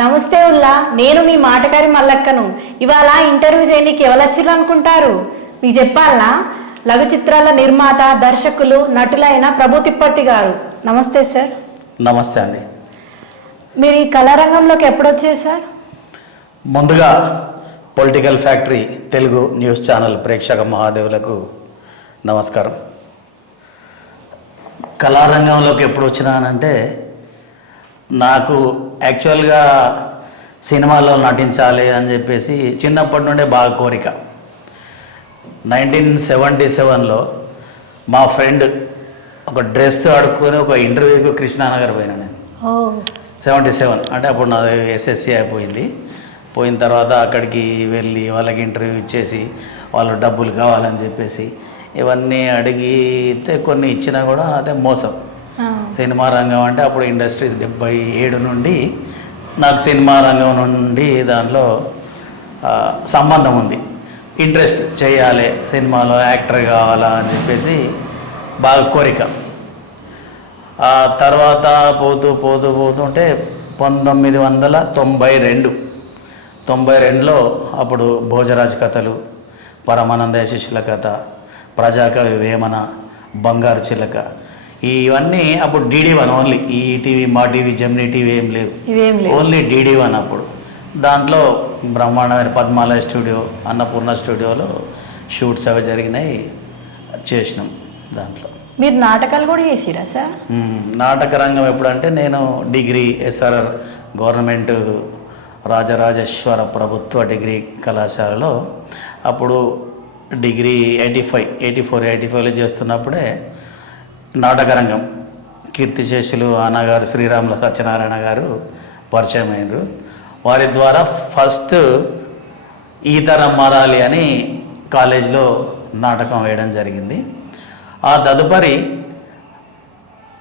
నమస్తే ఉల్లా నేను మీ మాటగారి మల్లక్కను. ఇవాళ ఇంటర్వ్యూ చేయనీకి ఎవరొచ్చిర్రు అనుకుంటారు? మీకు చెప్పాలనా లఘు చిత్రాల నిర్మాత దర్శకులు నటులైన ప్రభు తిప్పర్తి గారు. నమస్తే సార్. నమస్తే అండి. మీరు ఈ కళారంగంలోకి ఎప్పుడు వచ్చారు సార్? ముందుగా political factory Telugu news channel ప్రేక్షక మహాదేవులకు నమస్కారం. కళారంగంలోకి ఎప్పుడు వచ్చినానంటే నాకు యాక్చువల్గా సినిమాలో నటించాలి అని చెప్పేసి చిన్నప్పటి నుండే బాగా కోరిక. నైన్టీన్ సెవెంటీ సెవెన్లో మా ఫ్రెండ్ ఒక డ్రెస్ అడుక్కొని ఒక ఇంటర్వ్యూకి కృష్ణానగర్ పోయినా నేను. సెవెంటీ సెవెన్ అంటే అప్పుడు నాది ఎస్ఎస్సి అయిపోయింది. పోయిన తర్వాత అక్కడికి వెళ్ళి వాళ్ళకి ఇంటర్వ్యూ ఇచ్చేసి వాళ్ళు డబ్బులు కావాలని చెప్పేసి ఇవన్నీ అడిగితే కొన్ని ఇచ్చినా కూడా అదే మోసం. సినిమా రంగం అంటే అప్పుడు ఇండస్ట్రీస్ డెబ్బై ఏడు నుండి నాకు సినిమా రంగం నుండి దానిలో సంబంధం ఉంది. ఇంట్రెస్ట్ చేయాలి సినిమాలో యాక్టర్ కావాలా అని చెప్పేసి బాగా కోరిక. ఆ తర్వాత పోతూ పోతూ పోతుంటే పంతొమ్మిది వందల తొంభై రెండు తొంభై రెండులో అప్పుడు భోజరాజ్ కథలు పరమానంద శిష్యుల కథ ప్రజాకవి వేమన బంగారు చిలక ఇవన్నీ అప్పుడు DD one only E TV Maa TV Gemini TV ఏం లేవు. ఓన్లీ డీడీ వన్ అప్పుడు. దాంట్లో బ్రహ్మాండమైన పద్మాలయ స్టూడియో అన్నపూర్ణ స్టూడియోలో షూట్స్ అవి జరిగినాయి చేసినాం దాంట్లో. మీరు నాటకాలు కూడా చేసిరా సార్. నాటక రంగం ఎప్పుడంటే నేను డిగ్రీ ఎస్ఆర్ఆర్ గవర్నమెంట్ రాజరాజేశ్వర ప్రభుత్వ డిగ్రీ కళాశాలలో అప్పుడు degree eighty five eighty four eighty ఫైవ్లో చేస్తున్నప్పుడే నాటకరంగం. కీర్తిశేషులు అన్నగారు శ్రీరాముల సత్యనారాయణ గారు పరిచయం అయినరు. వారి ద్వారా ఫస్ట్ ఈ తరం మారాలి అని కాలేజీలో నాటకం వేయడం జరిగింది. ఆ తదుపరి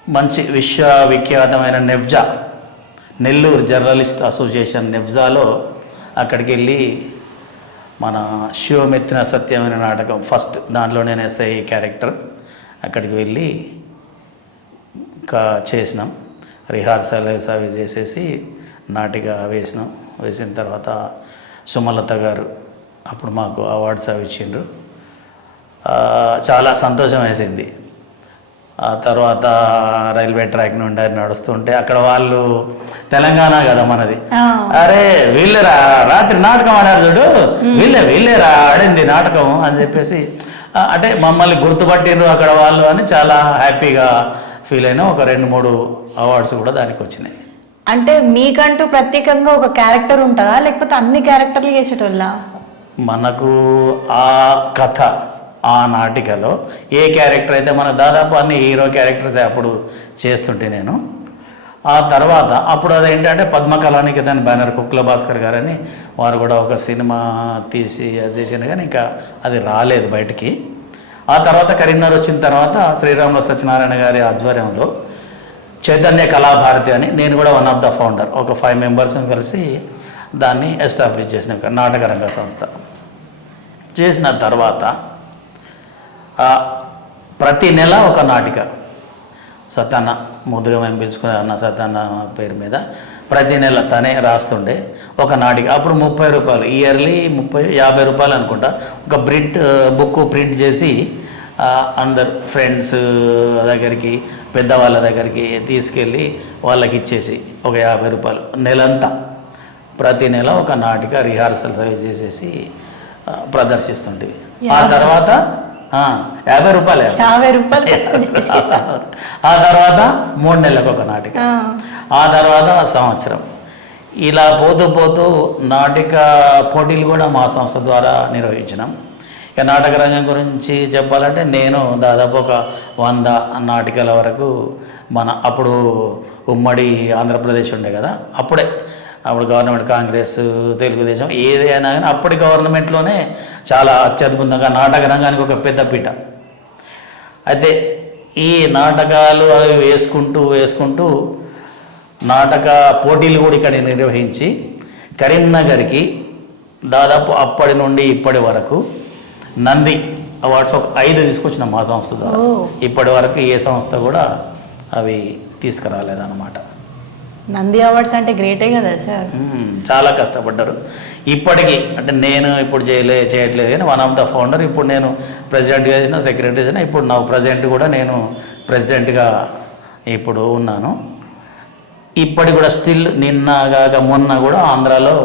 మంచి విశ్వవిఖ్యాతమైన నెఫ్జా నెల్లూరు జర్నలిస్ట్ అసోసియేషన్ నెఫ్జాలో అక్కడికి వెళ్ళి మన శివమెత్తిన సత్యమైన నాటకం ఫస్ట్ దాంట్లో నేను ఎస్ఐ క్యారెక్టర్. అక్కడికి వెళ్ళి ఇంకా చేసినాం. రిహార్సల్ అవి చేసేసి నాటిక వేసినాం. వేసిన తర్వాత సుమలత గారు అప్పుడు మాకు అవార్డ్స్ అవి ఇచ్చిండ్రు. చాలా సంతోషం వేసింది. ఆ తర్వాత రైల్వే ట్రాక్ నుండి నడుస్తుంటే అక్కడ వాళ్ళు తెలంగాణ కదా మనది. అరే వీళ్ళేరా రాత్రి నాటకం ఆడారు చూడు. వీళ్ళే వీళ్ళేరా ఆడింది నాటకం అని చెప్పేసి అంటే మమ్మల్ని గుర్తుపట్టిండ్రు అక్కడ వాళ్ళు అని చాలా హ్యాపీగా ఫీల్ అయినా ఒక రెండు మూడు అవార్డ్స్ కూడా దానికి వచ్చినాయి. అంటే మీకంటూ ప్రత్యేకంగా ఒక క్యారెక్టర్ ఉంటుందా? లేకపోతే అన్ని క్యారెక్టర్లు చేసేటోళ్ళ? మనకు ఆ కథ ఆ నాటికలో ఏ క్యారెక్టర్ అయితే మన దాదాపు అన్ని హీరో క్యారెక్టర్స్ అప్పుడు చేస్తుంటే నేను. ఆ తర్వాత అప్పుడు అది ఏంటంటే పద్మకళానికి దాని బ్యానర్ కుక్ల భాస్కర్ గారని వారు కూడా ఒక సినిమా తీసి అది కానీ ఇంకా అది రాలేదు బయటికి. ఆ తర్వాత కరీంనగర్ వచ్చిన తర్వాత శ్రీరాములు సత్యనారాయణ గారి ఆధ్వర్యంలో చైతన్య కళాభారతి అని నేను కూడా వన్ ఆఫ్ ద ఫౌండర్ ఒక ఫైవ్ మెంబర్స్ కలిసి దాన్ని ఎస్టాబ్లిష్ చేసిన నాటక రంగ సంస్థ. చేసిన తర్వాత ప్రతి నెల ఒక నాటిక. సత్యన్న ముద్దుగా మేము పిలుచుకునే అన్న సత్యన్న పేరు మీద ప్రతి నెల తనే రాస్తుండే. ఒక నాటిక అప్పుడు ముప్పై రూపాయలు ఇయర్లీ ముప్పై యాభై రూపాయలు అనుకుంటా. ఒక ప్రింట్ బుక్ ప్రింట్ చేసి అందరు ఫ్రెండ్స్ దగ్గరికి పెద్దవాళ్ళ దగ్గరికి తీసుకెళ్ళి వాళ్ళకి ఇచ్చేసి ఒక యాభై రూపాయలు నెలంతా. ప్రతి నెల ఒక నాటిక రిహార్సల్స్ అవి చేసేసి ఆ, ప్రదర్శిస్తుంటివి. ఆ తర్వాత యాభై రూపాయలు యాభై రూపాయలు? ఆ తర్వాత మూడు నెలలకు ఒక నాటిక ఆ. ఆ తర్వాత సంవత్సరం ఇలా పోతూ పోతూ నాటిక పోటీలు కూడా మా సంస్థ ద్వారా నిర్వహించినాం ఇక నాటక రంగం గురించి చెప్పాలంటే నేను దాదాపు ఒక వంద నాటికల వరకు మన అప్పుడు ఉమ్మడి ఆంధ్రప్రదేశ్ ఉండే కదా అప్పుడే అప్పుడు గవర్నమెంట్ కాంగ్రెస్ తెలుగుదేశం ఏదైనా కానీ అప్పటి గవర్నమెంట్లోనే చాలా అత్యద్భుతంగా నాటక రంగానికి ఒక పెద్ద పీట. అయితే ఈ నాటకాలు అవి వేసుకుంటూ వేసుకుంటూ నాటక పోటీలు కూడా ఇక్కడ నిర్వహించి కరీంనగర్కి దాదాపు అప్పటి నుండి ఇప్పటి వరకు నంది అవార్డ్స్ ఒక ఐదు తీసుకొచ్చిన మా సంస్థ ద్వారా. ఇప్పటి వరకు ఏ సంస్థ కూడా అవి తీసుకురాలేదన్నమాట. నంది అవార్డ్స్ అంటే గ్రేటే కదా సార్ చాలా కష్టపడ్డారు. ఇప్పటికీ అంటే నేను ఇప్పుడు చేయలే చేయట్లేదు కానీ వన్ ఆఫ్ ద ఫౌండర్ ఇప్పుడు నేను ప్రెసిడెంట్గా చేసిన సెక్రటరీ చేసిన ఇప్పుడు నా ప్రజెంట్ కూడా నేను ప్రెసిడెంట్గా ఇప్పుడు ఉన్నాను. ఇప్పటి కూడా స్టిల్ నిన్న కాక మొన్న కూడా ఆంధ్రాలో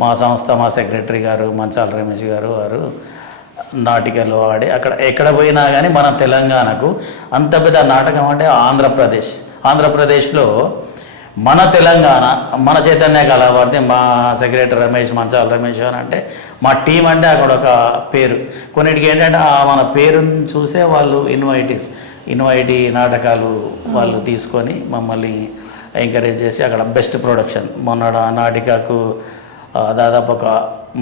మా సంస్థ మా సెక్రటరీ గారు మంచాల రమేష్ గారు వారు నాటికలు ఆడి అక్కడ ఎక్కడ పోయినా కానీ మన తెలంగాణకు అంత పెద్ద నాటకం అంటే ఆంధ్రప్రదేశ్. ఆంధ్రప్రదేశ్లో మన తెలంగాణ మన చైతన్య కళాభారతి మా సెక్రటరీ రమేష్ మంచాల రమేష్ అని అంటే మా టీం అంటే అక్కడ ఒక పేరు. కొన్నిటికి ఏంటంటే మన పేరుని చూసే వాళ్ళు ఇన్వైటీస్ ఇన్వైటీ నాటకాలు వాళ్ళు తీసుకొని మమ్మల్ని ఎంకరేజ్ చేసి అక్కడ బెస్ట్ ప్రొడక్షన్. మొన్న నాటికకు దాదాపు ఒక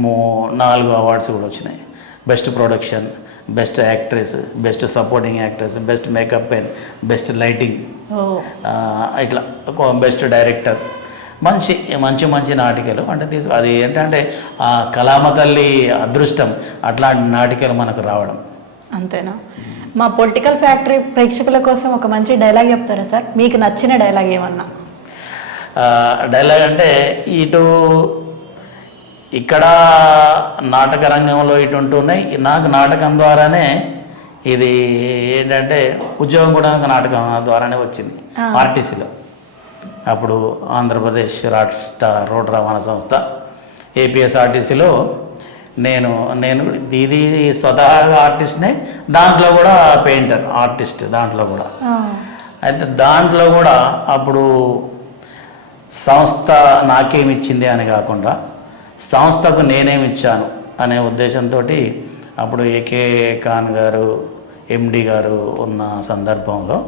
మూ నాలుగు అవార్డ్స్ కూడా వచ్చినాయి. Best production best actress best supporting actress best makeup pen best lighting. ఇట్లా బెస్ట్ డైరెక్టర్. మంచి మంచి మంచి నాటికలు. అంటే తీసు అది ఏంటంటే ఆ కళామ తల్లి అదృష్టం అట్లాంటి నాటికలు మనకు రావడం. అంతేనా? మా పొలిటికల్ ఫ్యాక్టరీ ప్రేక్షకుల కోసం ఒక మంచి డైలాగ్ చెప్తారా సార్? మీకు నచ్చిన డైలాగ్ ఏమన్నా? డైలాగ్ అంటే ఇటు ఇక్కడ నాటక రంగంలో ఇటు ఉంటున్నాయి నాకు నాటకం ద్వారానే ఇది ఏంటంటే ఉద్యోగం కూడా నాటకం ద్వారానే వచ్చింది. ఆర్టీసీలో. అప్పుడు ఆంధ్రప్రదేశ్ రాష్ట్ర రోడ్డు రవాణా సంస్థ ఏపీఎస్ఆర్టీసీలో నేను నేను ఇది స్వతహాగా ఆర్టిస్ట్నే దాంట్లో కూడా పెయింటర్ ఆర్టిస్ట్ దాంట్లో కూడా. అయితే దాంట్లో కూడా అప్పుడు సంస్థ నాకేమిచ్చింది అని కాకుండా సంస్థకు నేనేమిచ్చాను అనే ఉద్దేశంతో అప్పుడు ఏకే ఖాన్ గారు ఎండి గారు ఉన్న సందర్భంలో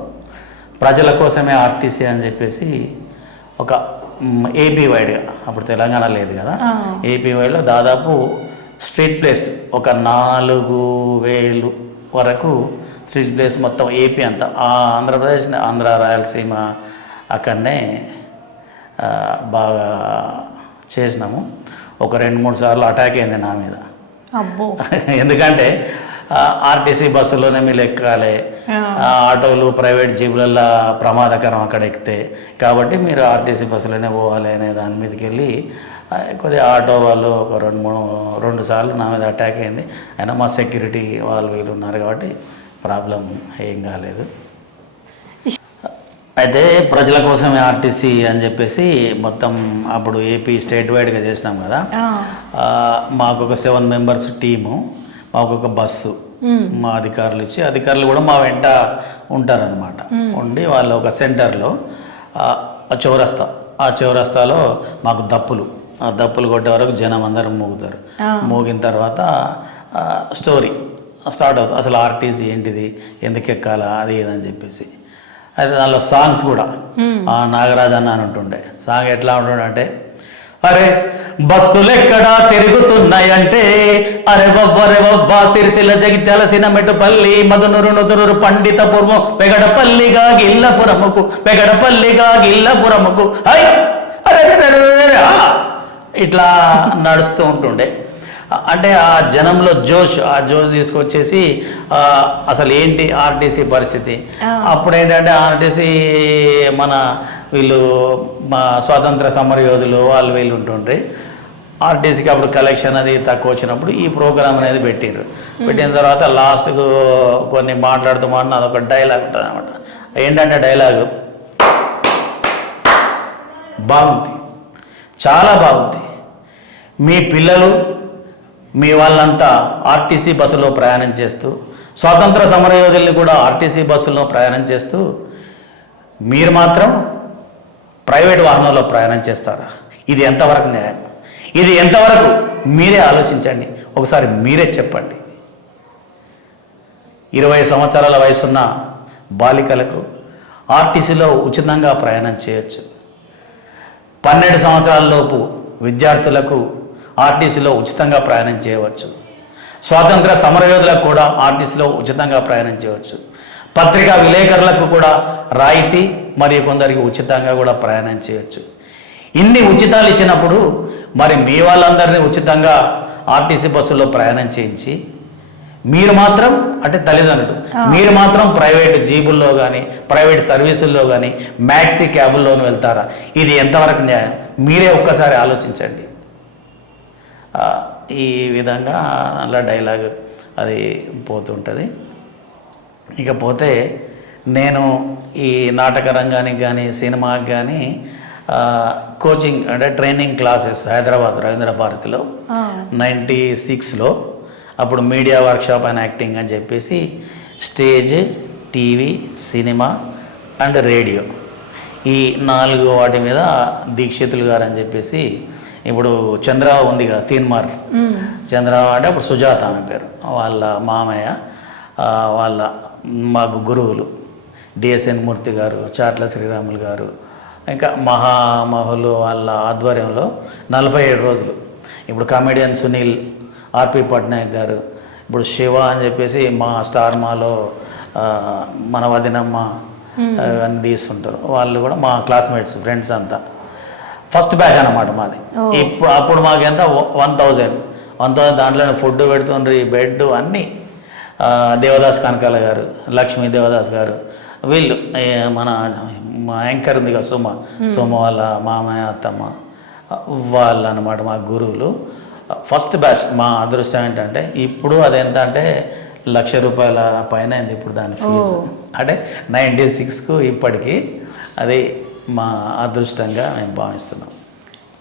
ప్రజల కోసమే ఆర్టీసీ అని చెప్పేసి ఒక ఏపీ వైడ్గా అప్పుడు తెలంగాణ లేదు కదా. ఏపీ వైడ్లో దాదాపు స్ట్రీట్ ప్లేస్ ఒక నాలుగు వేలు వరకు స్ట్రీట్ ప్లేస్ మొత్తం ఏపీ అంతా. ఆ ఆంధ్రప్రదేశ్ ఆంధ్ర రాయలసీమ అక్కడనే బాగా చేసినాము. ఒక రెండు మూడు సార్లు అటాక్ అయింది నా మీద. ఎందుకంటే ఆర్టీసీ బస్సులోనే మీరు ఎక్కాలి. ఆటోలు ప్రైవేట్ జీబులల్లో ప్రమాదకరం అక్కడ ఎక్కితే. కాబట్టి మీరు ఆర్టీసీ బస్సులోనే పోవాలి అనే దాని మీదకి వెళ్ళి కొద్దిగా ఆటో వాళ్ళు ఒక రెండు మూడు రెండు సార్లు నా మీద అటాక్ అయింది. అయినా మా సెక్యూరిటీ వాళ్ళు వీళ్ళు ఉన్నారు కాబట్టి ప్రాబ్లం ఏం కాలేదు. అయితే ప్రజల కోసమే ఆర్టీసీ అని చెప్పేసి మొత్తం అప్పుడు ఏపీ స్టేట్ వైడ్గా చేసినాం కదా. మాకు ఒక సెవెన్ మెంబర్స్ టీము మాకు ఒక బస్సు మ్, అధికారులు ఇచ్చి అధికారులు కూడా మా వెంట ఉంటారనమాట ఉండి వాళ్ళు ఒక సెంటర్లో చౌరస్తా ఆ చౌరస్తాలో మాకు దప్పులు. ఆ దప్పులు కొట్టే వరకు జనం అందరం మోగుతారు. మోగిన తర్వాత స్టోరీ స్టార్ట్ అవుతుంది. అసలు ఆర్టీసీ ఏంటిది? ఎందుకు ఎక్కాలా? అది ఇది అని చెప్పేసి. అయితే దానిలో సాంగ్స్ కూడా ఆ నాగరాజ్ అన్న అని ఉంటుండే సాంగ్ ఎట్లా ఉంటుండే అంటే అరే బస్సులు ఎక్కడా తిరుగుతున్నాయంటే అరే వవ్వరే వవ్వ సిరిసిల్ల జగిత్యాల సినమెటుపల్లి మధునూరు నుదునూరు పండిత పెగడపల్లిగా గిల్లపురముకు పెగడపల్లిగా గిల్లపురముకు అరే అరే, ఇట్లా నడుస్తూ ఉంటుండే అంటే ఆ జనంలో జోష్ ఆ జోష్ తీసుకొచ్చేసి అసలు ఏంటి ఆర్టీసీ పరిస్థితి. అప్పుడు ఏంటంటే ఆర్టీసీ మన వీళ్ళు మా స్వాతంత్ర సమరయోధులు వాళ్ళు వీళ్ళు ఉంటుండ్రి. ఆర్టీసీకి అప్పుడు కలెక్షన్ అది తక్కువ వచ్చినప్పుడు ఈ ప్రోగ్రామ్ అనేది పెట్టారు పెట్టిన తర్వాత లాస్ట్కు కొన్ని మాట్లాడుతూ మాట్లాడిన అదొక డైలాగ్ ఉంటుంది అనమాట ఏంటంటే డైలాగు? బాగుంది. చాలా బాగుంది. మీ పిల్లలు మీ వాళ్ళంతా ఆర్టీసీ బస్సులో ప్రయాణం చేస్తూ స్వాతంత్ర సమరయోధుల్ని కూడా ఆర్టీసీ బస్సులో ప్రయాణం చేస్తూ మీరు మాత్రం ప్రైవేట్ వాహనంలో ప్రయాణం చేస్తారా? ఇది ఎంతవరకు న్యాయం? ఇది ఎంతవరకు మీరే ఆలోచించండి. ఒకసారి మీరే చెప్పండి. ఇరవై సంవత్సరాల వయసున్న బాలికలకు ఆర్టీసీలో ఉచితంగా ప్రయాణం చేయొచ్చు. పన్నెండు సంవత్సరాల లోపు విద్యార్థులకు ఆర్టీసీలో ఉచితంగా ప్రయాణం చేయవచ్చు. స్వాతంత్ర సమరయోధులకు కూడా ఆర్టీసీలో ఉచితంగా ప్రయాణం చేయవచ్చు. పత్రికా విలేకరులకు కూడా రాయితీ మరియు కొందరికి ఉచితంగా కూడా ప్రయాణం చేయొచ్చు ఇన్ని ఉచితాలు ఇచ్చినప్పుడు మరి మీ వాళ్ళందరినీ ఉచితంగా ఆర్టీసీ బస్సులో ప్రయాణం చేయించి మీరు మాత్రం అంటే తల్లిదండ్రులు మీరు మాత్రం ప్రైవేట్ జీబుల్లో కానీ ప్రైవేట్ సర్వీసుల్లో కానీ మ్యాక్సీ క్యాబుల్లోనూ వెళ్తారా? ఇది ఎంతవరకు న్యాయం? మీరే ఒక్కసారి ఆలోచించండి. ఈ విధంగా అలా డైలాగ్ అది పోతుంటుంది. ఇకపోతే నేను ఈ నాటక రంగానికి కానీ సినిమాకి కానీ కోచింగ్ అంటే ట్రైనింగ్ క్లాసెస్ హైదరాబాద్ రవీంద్ర భారతిలో నైంటీ సిక్స్లో. అప్పుడు మీడియా వర్క్షాప్ అండ్ యాక్టింగ్ అని చెప్పేసి stage TV cinema and radio. ఈ నాలుగు వాటి మీద దీక్షితులు గారు అని చెప్పేసి ఇప్పుడు చంద్ర ఉంది కదా తీన్మార్ చంద్రబాబు అంటే అప్పుడు సుజాత ఆమె పేరు. వాళ్ళ మామయ్య వాళ్ళ మాకు గురువులు. డిఎస్ఎన్ మూర్తి గారు చాట్ల శ్రీరాములు గారు. ఇంకా మహామహులు వాళ్ళ ఆధ్వర్యంలో నలభై ఏడు రోజులు. ఇప్పుడు కామెడియన్ సునీల్ ఆర్పి పట్నాయక్ గారు. ఇప్పుడు శివ అని చెప్పేసి మా స్టార్ మాలో మన వదినమ్మ అవన్నీ తీస్తుంటారు. వాళ్ళు కూడా మా క్లాస్మేట్స్ ఫ్రెండ్స్ అంతా. ఫస్ట్ బ్యాచ్ అన్నమాట మాది. ఇప్పుడు అప్పుడు మాకు ఎంత వన్ థౌజండ్. వన్ థౌజండ్ దాంట్లో ఫుడ్ పెడుతుండ్రి బెడ్ అన్నీ. దేవదాస్ కనకాల గారు లక్ష్మీ దేవదాస్ గారు. వీళ్ళు మన మా యాంకర్ ఉంది కదా సుమ. సుమ వాళ్ళ మామయ్య అత్తమ్మ వాళ్ళు అన్నమాట మా గురువులు. ఫస్ట్ బ్యాచ్ మా అదృష్టం ఏంటంటే ఇప్పుడు అది ఎంత అంటే లక్ష రూపాయల పైన అయింది ఇప్పుడు దాని ఫీజు. అంటే నైంటీ సిక్స్కు ఇప్పటికి అది మా అదృష్టంగా మేము భావిస్తున్నాం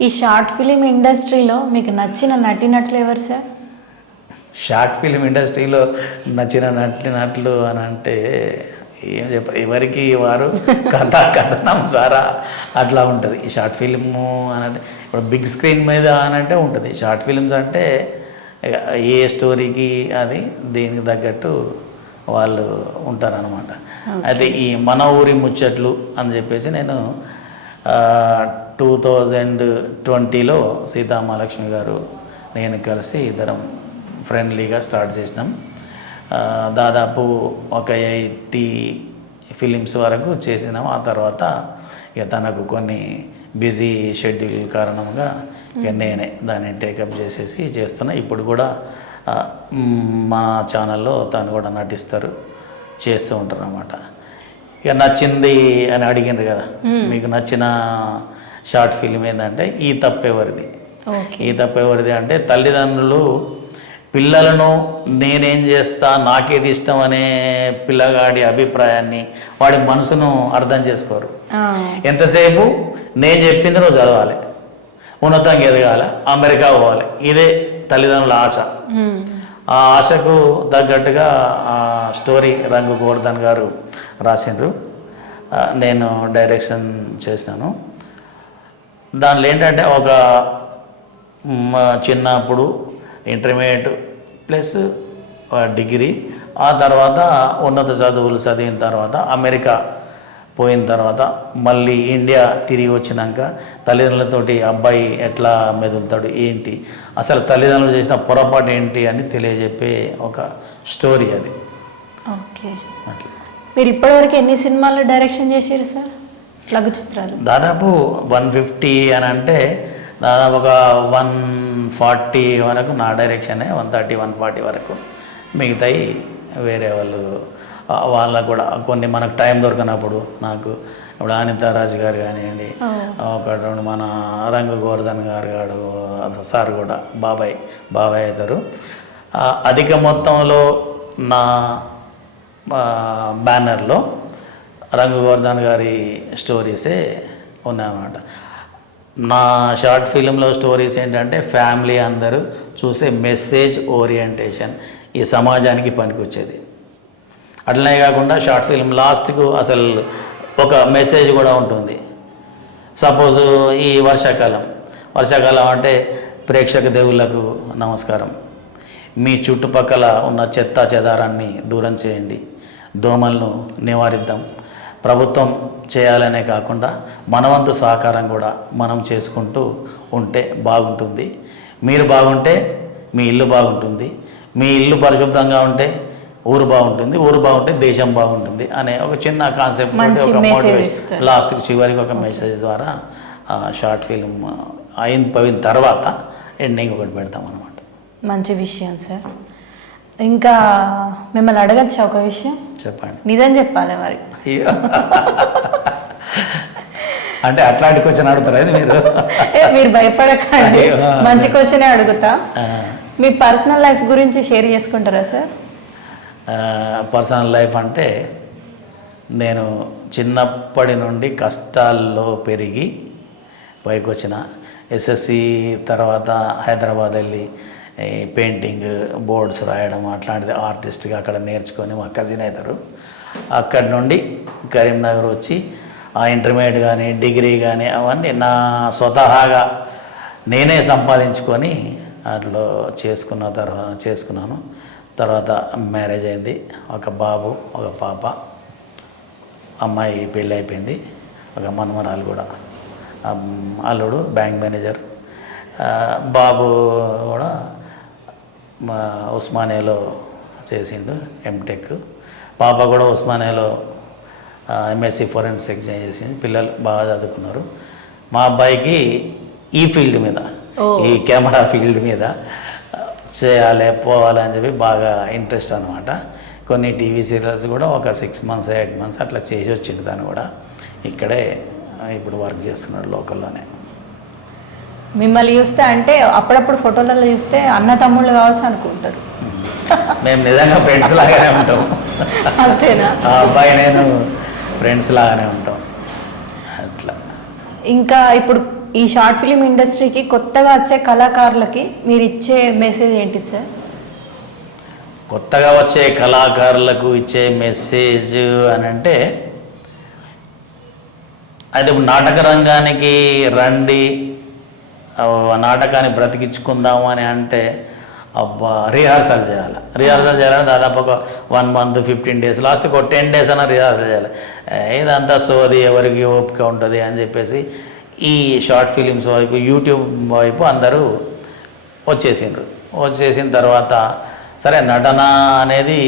ఈ షార్ట్ ఫిలిం ఇండస్ట్రీలో మీకు నచ్చిన నటినట్లు ఎవరు సార్? షార్ట్ ఫిల్మ్ ఇండస్ట్రీలో నచ్చిన నటినట్లు అని అంటే ఏం చెప్ప ఎవరికి వారు? కథ కథనం ద్వారా అట్లా ఉంటుంది. ఈ షార్ట్ ఫిల్మ్ అని అంటే ఇప్పుడు బిగ్ స్క్రీన్ మీద అని అంటే ఉంటుంది. షార్ట్ ఫిల్మ్స్ అంటే ఏ స్టోరీకి అది దీనికి తగ్గట్టు వాళ్ళు ఉంటారనమాట అయితే ఈ మన ఊరి ముచ్చట్లు అని చెప్పేసి నేను టూ థౌజండ్ ట్వంటీలో సీతామహాలక్ష్మి గారు నేను కలిసి ఇద్దరం ఫ్రెండ్లీగా స్టార్ట్ చేసినాం. దాదాపు ఒక ఎయిటీ ఫిలిమ్స్ వరకు చేసినాం. ఆ తర్వాత ఇక తనకు కొన్ని బిజీ షెడ్యూల్ కారణంగా ఇక నేనే దాన్ని టేకప్ చేసేసి చేస్తున్నా. ఇప్పుడు కూడా మన ఛానల్లో తను కూడా నటిస్తారు చేస్తూ ఉంటారు అన్నమాట ఇక నచ్చింది అని అడిగినారు కదా మీకు నచ్చిన షార్ట్ ఫిల్మ్ ఏంటంటే ఈ తప్పెవరిది. ఈ తప్పెవరిది అంటే తల్లిదండ్రులు పిల్లలను నేనేం చేస్తా నాకేది ఇష్టం అనే పిల్లగాడి అభిప్రాయాన్ని వాడి మనసును అర్థం చేసుకోరు. ఎంతసేపు నేను చెప్పింది నువ్వు చదవాలి ఉన్నతంగా ఎదగాలి అమెరికా పోవాలి ఇదే తల్లిదండ్రుల ఆశ. ఆ ఆశకు తగ్గట్టుగా ఆ స్టోరీ రంగు గోవర్ధన్ గారు రాసిండ్రు. నేను డైరెక్షన్ చేసినాను. దానిలో ఏంటంటే ఒక చిన్నప్పుడు ఇంటర్మీడియట్ ప్లస్ డిగ్రీ. ఆ తర్వాత ఉన్నత చదువులు చదివిన తర్వాత అమెరికా పోయిన తర్వాత మళ్ళీ ఇండియా తిరిగి వచ్చినాక తల్లిదండ్రులతోటి అబ్బాయి ఎట్లా మెదులుతాడు ఏంటి అసలు తల్లిదండ్రులు చేసిన పొరపాటు ఏంటి అని తెలియజెప్పే ఒక స్టోరీ అది. ఓకే. మీరు ఇప్పటివరకు ఎన్ని సినిమాల్లో డైరెక్షన్ చేశారు సార్? లఘు చిత్రాలు దాదాపు వన్ ఫిఫ్టీ అని అంటే దాదాపు ఒక వన్ ఫార్టీ వరకు నా డైరెక్షనే వన్ థర్టీ వన్ ఫార్టీ వరకు మిగతాయి వేరే వాళ్ళు వాళ్ళకు కూడా కొన్ని మనకు టైం దొరికినప్పుడు నాకు ఇప్పుడు అనితారాజు గారు కానివ్వండి ఒక మన రంగు గోవర్ధన్ గారు గారు సార్ కూడా బాబాయ్ బాబాయ్ అవుతారు అధిక మొత్తంలో నా బ్యానర్లో రంగు గోవర్ధన్ గారి స్టోరీసే ఉన్నాయన్నమాట. నా షార్ట్ ఫిలింలో స్టోరీస్ ఏంటంటే ఫ్యామిలీ అందరూ చూసే మెసేజ్ ఓరియంటేషన్ ఈ సమాజానికి పనికొచ్చేది. అట్లనే కాకుండా షార్ట్ ఫిల్మ్ లాస్ట్కు అసలు ఒక మెసేజ్ కూడా ఉంటుంది. సపోజ్ ఈ వర్షాకాలం. వర్షాకాలం అంటే ప్రేక్షక దేవుళ్ళకు నమస్కారం. మీ చుట్టుపక్కల ఉన్న చెత్త చెదారాన్ని దూరం చేయండి. దోమలను నివారిద్దాం. ప్రభుత్వం చేయాలనే కాకుండా మనవంతు సహకారం కూడా మనం చేసుకుంటూ ఉంటే బాగుంటుంది. మీరు బాగుంటే మీ ఇల్లు బాగుంటుంది. మీ ఇల్లు పరిశుభ్రంగా ఉంటే ఊరు బాగుంటుంది ఊరు బాగుంటే దేశం బాగుంటుంది అనే ఒక చిన్న కాన్సెప్ట్ ఒక మోటివేషన్. లాస్ట్కి చివరికి ఒక మెసేజ్ ద్వారా షార్ట్ ఫిల్మ్ అయిన పోయిన తర్వాత ఎండింగ్ ఒకటి పెడతాం అనమాట మంచి విషయం సార్. ఇంకా మిమ్మల్ని అడగచ్చా ఒక విషయం? చెప్పండి. నిజం చెప్పాలి మరి. అంటే అట్లాంటి క్వశ్చన్ అడుగుతారా మీరు? మీరు భయపడకండి. మంచి క్వశ్చనే అడుగుతా. మీ పర్సనల్ లైఫ్ గురించి షేర్ చేసుకుంటారా సార్? పర్సనల్ లైఫ్ అంటే నేను చిన్నప్పటి నుండి కష్టాల్లో పెరిగి పైకి వచ్చిన ఎస్ఎస్సి తర్వాత హైదరాబాద్ వెళ్ళి పెయింటింగ్ బోర్డ్స్ రాయడం అట్లాంటిది ఆర్టిస్ట్గా అక్కడ నేర్చుకొని మా కజిన్ అవుతారు అక్కడి నుండి కరీంనగర్ వచ్చి ఆ ఇంటర్మీడియట్ కానీ డిగ్రీ కానీ అవన్నీ నా స్వతహాగా నేనే సంపాదించుకొని అట్లా చేసుకున్న తర్వాత చేసుకున్నాను. తర్వాత మ్యారేజ్ అయింది. ఒక బాబు ఒక పాప అమ్మాయి పెళ్ళి అయిపోయింది. ఒక మనమరాలు కూడా. అల్లుడు బ్యాంక్ మేనేజర్. బాబు కూడా మా ఉస్మానియాలో చేసిండు ఎంటెక్ పాప కూడా ఉస్మానియాలో ఎంఎస్సి ఫోరెన్సిక్ చేసింది. పిల్లలు బాగా చదువుకున్నారు. మా అబ్బాయికి ఈ ఫీల్డ్ మీద. ఈ కెమెరా ఫీల్డ్ మీద చేయాలి పోవాలి అని చెప్పి బాగా ఇంట్రెస్ట్ అనమాట కొన్ని టీవీ సీరియల్స్ కూడా ఒక సిక్స్ మంత్స్ ఎయిట్ మంత్స్ అట్లా చేసి వచ్చింది దాన్ని కూడా. ఇక్కడే ఇప్పుడు వర్క్ చేస్తున్నాడు లోకల్లోనే. మిమ్మల్ని చూస్తే అంటే అప్పుడప్పుడు ఫోటోలలో చూస్తే అన్న తమ్ముళ్ళు కావచ్చు అనుకుంటారు. మేము. నిజంగా ఫ్రెండ్స్ లాగానే ఉంటాం. అంతేనా? అబ్బాయి నేను ఫ్రెండ్స్ లాగానే ఉంటాం. అట్లా. ఇంకా ఇప్పుడు ఈ షార్ట్ ఫిలిం ఇండస్ట్రీకి కొత్తగా వచ్చే కళాకారులకి మీరు ఇచ్చే మెసేజ్ ఏంటి సార్ కొత్తగా వచ్చే కళాకారులకు ఇచ్చే మెసేజ్ అని అంటే అయితే నాటక రంగానికి రండి నాటకాన్ని బ్రతికించుకుందాము అని అంటే అబ్బా రిహార్సల్ చేయాలి? రిహార్సల్ చేయాలని దాదాపు ఒక వన్ మంత్ ఫిఫ్టీన్ డేస్ లాస్ట్కి ఒక టెన్ డేస్ అన్న రిహార్సల్ చేయాలి. ఇదంతా సోది ఎవరికి ఓపిక ఉంటుంది అని చెప్పేసి ఈ షార్ట్ ఫిలిమ్స్ వైపు యూట్యూబ్ వైపు అందరూ వచ్చేసిండ్రు. వచ్చేసిన తర్వాత సరే నటన అనేది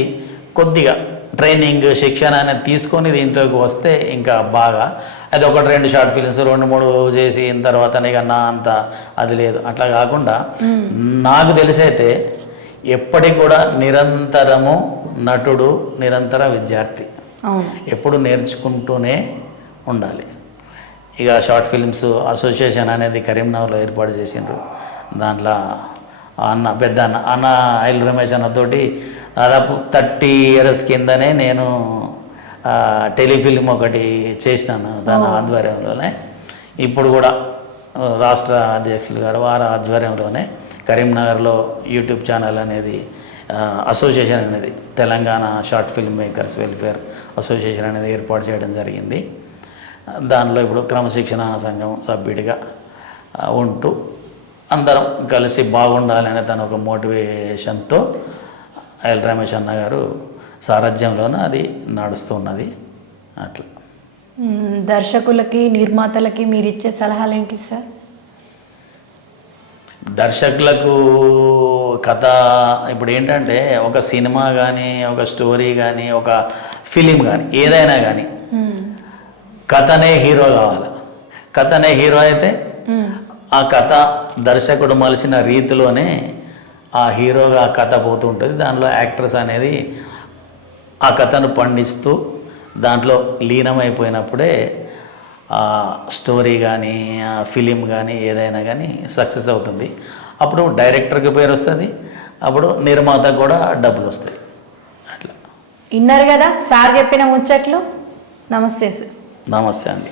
కొద్దిగా ట్రైనింగ్ శిక్షణ అనేది తీసుకొని దీంట్లోకి వస్తే ఇంకా బాగా. అది ఒకటి రెండు షార్ట్ ఫిలిమ్స్ రెండు మూడు చేసిన తర్వాత నా అంత అది లేదు. అట్లా కాకుండా నాకు తెలిసైతే ఎప్పటికి కూడా నిరంతరము నటుడు నిరంతర విద్యార్థి. ఎప్పుడు నేర్చుకుంటూనే ఉండాలి. ఇక షార్ట్ ఫిల్మ్స్ అసోసియేషన్ అనేది కరీంనగర్లో ఏర్పాటు చేసిండ్రు. దాంట్లో అన్న పెద్ద అన్న అన్న ఐల్ రమేష్ అన్నతోటి దాదాపు థర్టీ ఇయర్స్ కిందనే నేను టెలిఫిల్మ్ ఒకటి చేసినాను దాని ఆధ్వర్యంలోనే. ఇప్పుడు కూడా రాష్ట్ర అధ్యక్షులు గారు వారి ఆధ్వర్యంలోనే కరీంనగర్లో యూట్యూబ్ ఛానల్ అనేది అసోసియేషన్ అనేది Telangana short film makers welfare association అనేది ఏర్పాటు చేయడం జరిగింది. దానిలో ఇప్పుడు క్రమశిక్షణ సంఘం సభ్యుడిగా ఉంటూ అందరం కలిసి బాగుండాలనే తన ఒక మోటివేషన్తో ఎల్ రమేష్ అన్న గారు సారథ్యంలోనూ అది నడుస్తున్నది అట్లా. దర్శకులకి నిర్మాతలకి మీరు ఇచ్చే సలహాలు ఏంటి సార్? దర్శకులకు కథ ఇప్పుడు ఏంటంటే ఒక సినిమా కానీ ఒక స్టోరీ కానీ ఒక ఫిలిం కానీ ఏదైనా కానీ. కథనే హీరో కావాలి. కథనే హీరో అయితే. ఆ కథ దర్శకుడు మలిచిన రీతిలోనే ఆ హీరోగా ఆ కథ పోతుంటుంది దానిలో యాక్టర్స్ అనేది ఆ కథను పండిస్తూ దాంట్లో లీనమైపోయినప్పుడే ఆ స్టోరీ కానీ ఆ ఫిలిం కానీ ఏదైనా కానీ సక్సెస్ అవుతుంది. అప్పుడు డైరెక్టర్కి పేరు వస్తుంది. అప్పుడు నిర్మాతకు కూడా డబ్బులు వస్తాయి. అట్లా. విన్నారు కదా సార్ చెప్పిన ముచ్చట్లు? నమస్తే సార్. నమస్తే అండి.